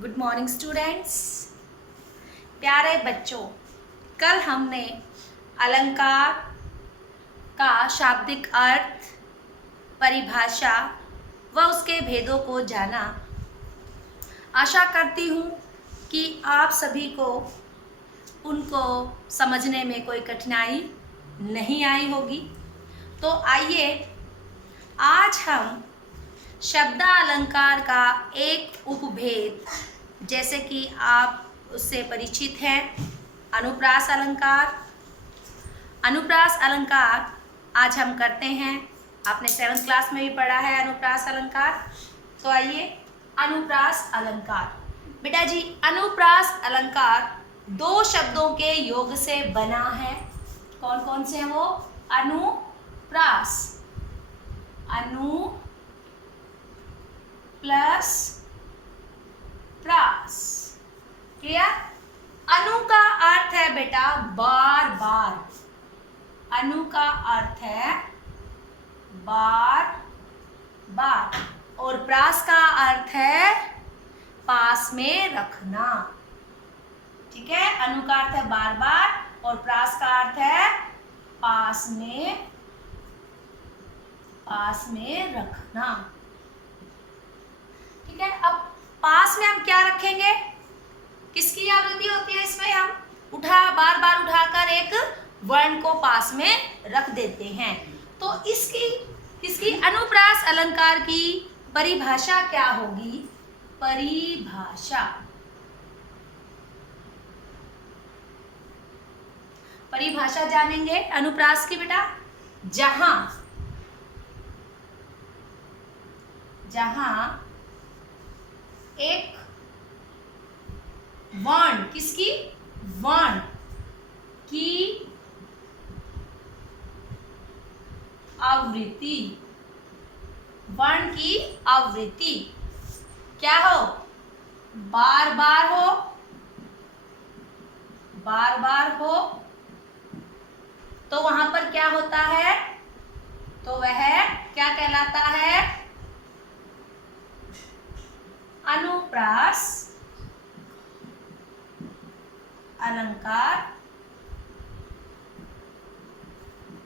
Good morning students. प्यारे बच्चों, कल हमने अलंकार का शाब्दिक अर्थ, परिभाषा व उसके भेदों को जाना। आशा करती हूँ कि आप सभी को उनको समझने में कोई कठिनाई नहीं आई होगी। तो आइए आज हम शब्दालंकार का एक उपभेद, जैसे कि आप उससे परिचित हैं, अनुप्रास अलंकार। अनुप्रास अलंकार आज हम करते हैं। आपने 7th क्लास में भी पढ़ा है अनुप्रास अलंकार। तो आइए, अनुप्रास अलंकार। बेटा जी, अनुप्रास अलंकार दो शब्दों के योग से बना है। कौन कौन से हैं वो? अनुप्रास, अनु प्लस प्रास। क्लियर? अनु का अर्थ है बेटा बार बार। अनु का अर्थ है बार बार, और प्रास का अर्थ है पास में रखना। ठीक है? अनु का अर्थ है बार बार और प्रास का अर्थ है पास में रखना। ठीक है? अब पास में हम क्या रखेंगे? किसकी आवृत्ति होती है इसमें? हम बार बार उठाकर एक वर्ण को पास में रख देते हैं। तो इसकी अनुप्रास अलंकार की परिभाषा क्या होगी? परिभाषा जानेंगे अनुप्रास की बेटा। जहां एक वर्ण, किसकी? वर्ण की आवृत्ति, वर्ण की आवृत्ति क्या हो? बार बार हो, तो वहां पर क्या होता है? तो वह क्या कहलाता है? अनुप्रास अलंकार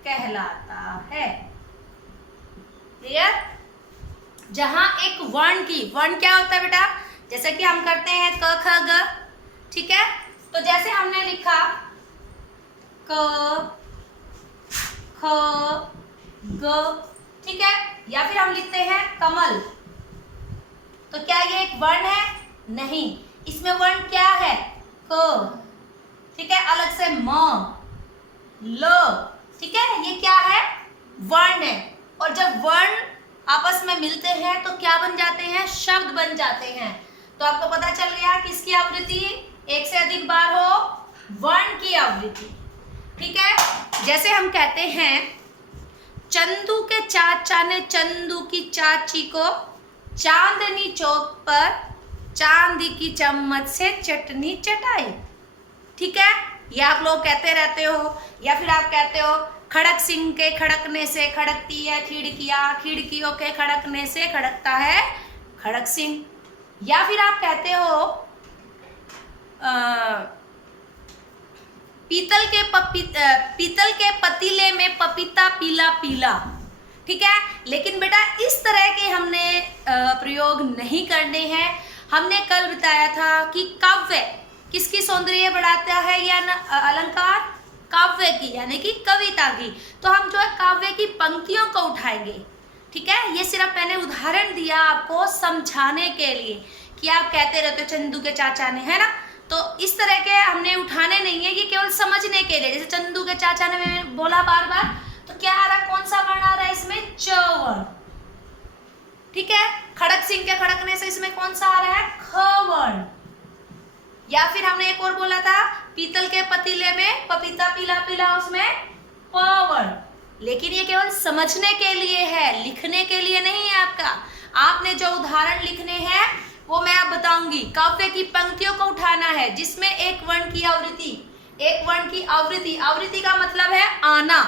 कहलाता है। क्लियर? जहां एक वर्ण क्या होता है बेटा? जैसे कि हम करते हैं क ख ग। ठीक है? तो जैसे हमने लिखा क ख ग, ठीक है? या फिर हम लिखते हैं कमल, तो क्या ये एक वर्ण है? नहीं, इसमें वर्ण क्या है? क। ठीक है? अलग से म, ल। ठीक है? ये क्या है? वर्ण है। और जब वर्ण आपस में मिलते हैं तो क्या बन जाते हैं? शब्द बन जाते हैं। तो आपको पता चल गया किसकी आवृत्ति एक से अधिक बार हो? वर्ण की आवृत्ति। ठीक है? जैसे हम कहते हैं, चंदू के चाचा ने चंदू की चाची को चांदनी चौक पर चांदी की चम्मच से चटनी चटाई। ठीक है? ये आप लोग कहते रहते हो, या फिर आप कहते हो खड़क सिंह के खड़कने से खड़कती है खिड़कियां, खिड़कियों के खड़कने से खड़कता है खड़क सिंह। या फिर आप कहते हो पीतल के पतीले में पपीता पीला पीला। ठीक है? लेकिन बेटा इस तरह के हमने प्रयोग नहीं करने हैं। हमने कल बताया था कि काव्य किसकी सौंदर्य बढ़ाता है? या अलंकार काव्य की, यानी कि कविता की। तो हम जो है काव्य की पंक्तियों को उठाएंगे। ठीक है? ये सिर्फ मैंने उदाहरण दिया आपको समझाने के लिए कि आप कहते रहते हो चंदू के चाचा ने, है ना? तो इस तरह के हमने उठाने नहीं है, ये केवल समझने के लिए। जैसे चंदू के चाचा ने मैंने बोला बार बार, तो क्या आ रहा है? कौन सा वर्ण आ रहा है इसमें? च वर्ण। ठीक है? खड़क सिंह के खड़कने से इसमें कौन सा आ रहा है? ख वर्ण। या फिर हमने एक और बोला था, पीतल के पतीले में पपीता पीला पीला, उसमें प वर्ण। लेकिन ये केवल समझने के लिए है, लिखने के लिए नहीं है आपका। आपने जो उदाहरण लिखने हैं वो मैं आप बताऊंगी। काव्य की पंक्तियों को उठाना है जिसमें एक वर्ण की आवृत्ति, आवृत्ति का मतलब है आना,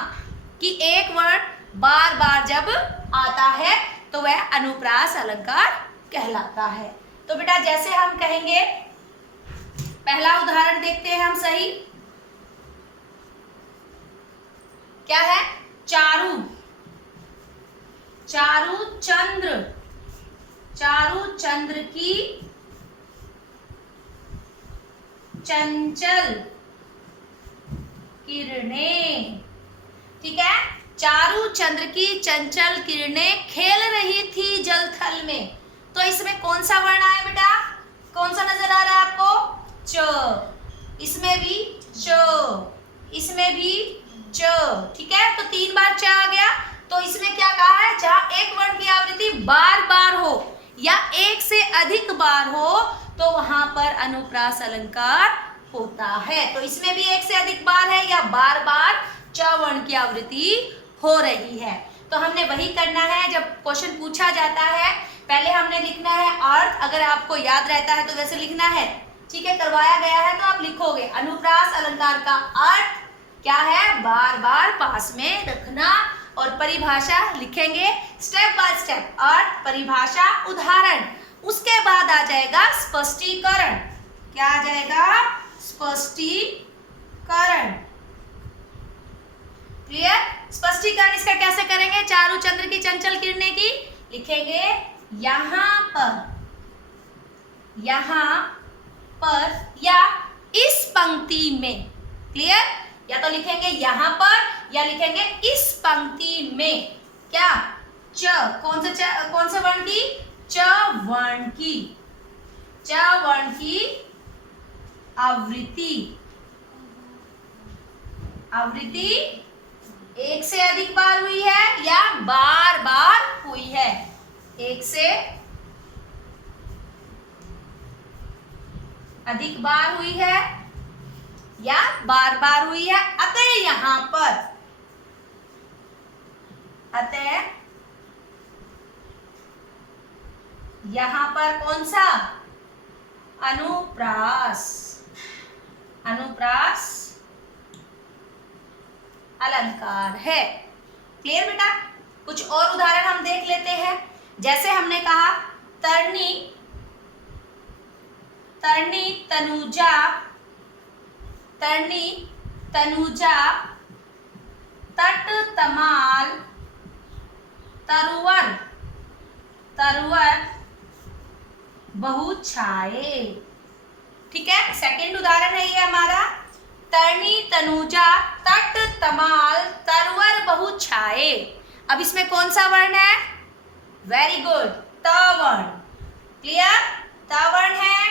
कि एक वर्ण बार बार जब आता है तो वह अनुप्रास अलंकार कहलाता है। तो बेटा जैसे हम कहेंगे, पहला उदाहरण देखते हैं हम सही। क्या है? चारू, चारू चंद्र, चारू चंद्र की चंचल किरणें। ठीक है, चारू चंद्र की चंचल किरणें खेल रही थी जल थल में। तो इसमें कौन सा वर्ण आया बेटा? कौन सा नजर आ रहा है आपको? च। इसमें भी च, इसमें भी च। ठीक है, तो 3 बार च आ गया। तो इसमें क्या कहा है? जहां एक वर्ण की आवृत्ति बार बार हो या एक से अधिक बार हो तो वहां पर अनुप्रास अलंकार होता है। तो इसमें भी एक से अधिक बार है या बार बार च वर्ण की आवृत्ति हो रही है। तो हमने वही करना है जब क्वेश्चन पूछा जाता है। पहले हमने लिखना है अर्थ, अगर आपको याद रहता है तो वैसे लिखना है। ठीक है, करवाया गया है तो आप लिखोगे। अनुप्रास अलंकार का अर्थ क्या है? बार बार पास में रखना। और परिभाषा लिखेंगे स्टेप बाय स्टेप, अर्थ, परिभाषा, उदाहरण। उसके बाद आ जाएगा स्पष्टीकरण। क्या आ जाएगा? स्पष्टीकरण। क्लियर? स्पष्टीकरण इसका कैसे करेंगे? चारू चंद्र की चंचल किरणें की लिखेंगे यहां पर या इस पंक्ति में। क्लियर? या तो लिखेंगे यहां पर या लिखेंगे इस पंक्ति में। क्या? च। कौन से वर्ण की? च वर्ण की, च वर्ण की आवृत्ति, आवृत्ति एक से अधिक बार हुई है या बार बार हुई है? एक से अधिक बार हुई है या बार बार हुई है। अतः यहां पर, अतः यहां पर कौन सा? अनुप्रास, अनुप्रास अलंकार है। क्लियर बेटा? कुछ और उदाहरण हम देख लेते हैं। जैसे हमने कहा तरनी, तरनी तनुजा, तरनी तनुजा तट तमाल तरुवर, तरुवर बहु छाए। ठीक है, सेकंड उदाहरण है ये हमारा। तरनी तनुजा तट तमाल तरुवर बहु छाए। अब इसमें कौन सा वर्ण है? वेरी गुड, त वर्ण। क्लियर? त वर्ण है।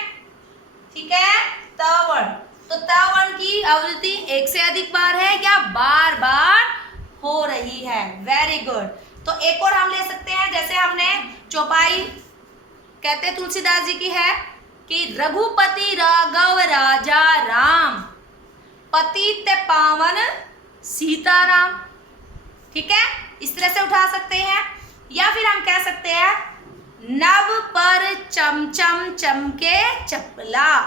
ठीक है, त वर्ण। तो त वर्ण की आवृत्ति एक से अधिक बार है या बार बार हो रही है। Very good. तो एक और हम ले सकते हैं, जैसे हमने चौपाई कहते तुलसीदास जी की है कि रघुपति राघव राजा राम, पतित पावन सीताराम। ठीक है, इस तरह से उठा सकते हैं। या फिर हम कह सकते हैं नभ पर चमचम चमके चपला।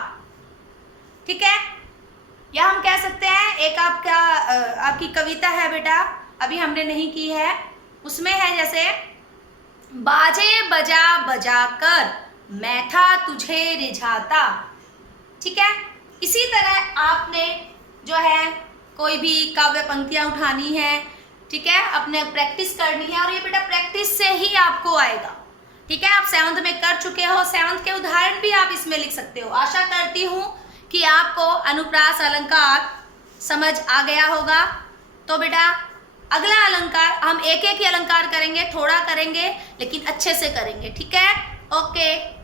ठीक है, या हम कह सकते हैं एक आपकी कविता है बेटा, अभी हमने नहीं की है, उसमें है जैसे बाजे बजा बजा कर मैं था तुझे रिझाता। ठीक है, इसी तरह आपने जो है कोई भी काव्य पंक्तियां उठानी है। ठीक है, अपने प्रैक्टिस करनी है और ये बेटा प्रैक्टिस से ही आपको आएगा। ठीक है, आप 7th में कर चुके हो, 7th के उदाहरण भी आप इसमें लिख सकते हो। आशा करती हूँ कि आपको अनुप्रास अलंकार समझ आ गया होगा। तो बेटा अगला अलंकार हम एक एक ही अलंकार करेंगे, थोड़ा करेंगे लेकिन अच्छे से करेंगे। ठीक है, ओके।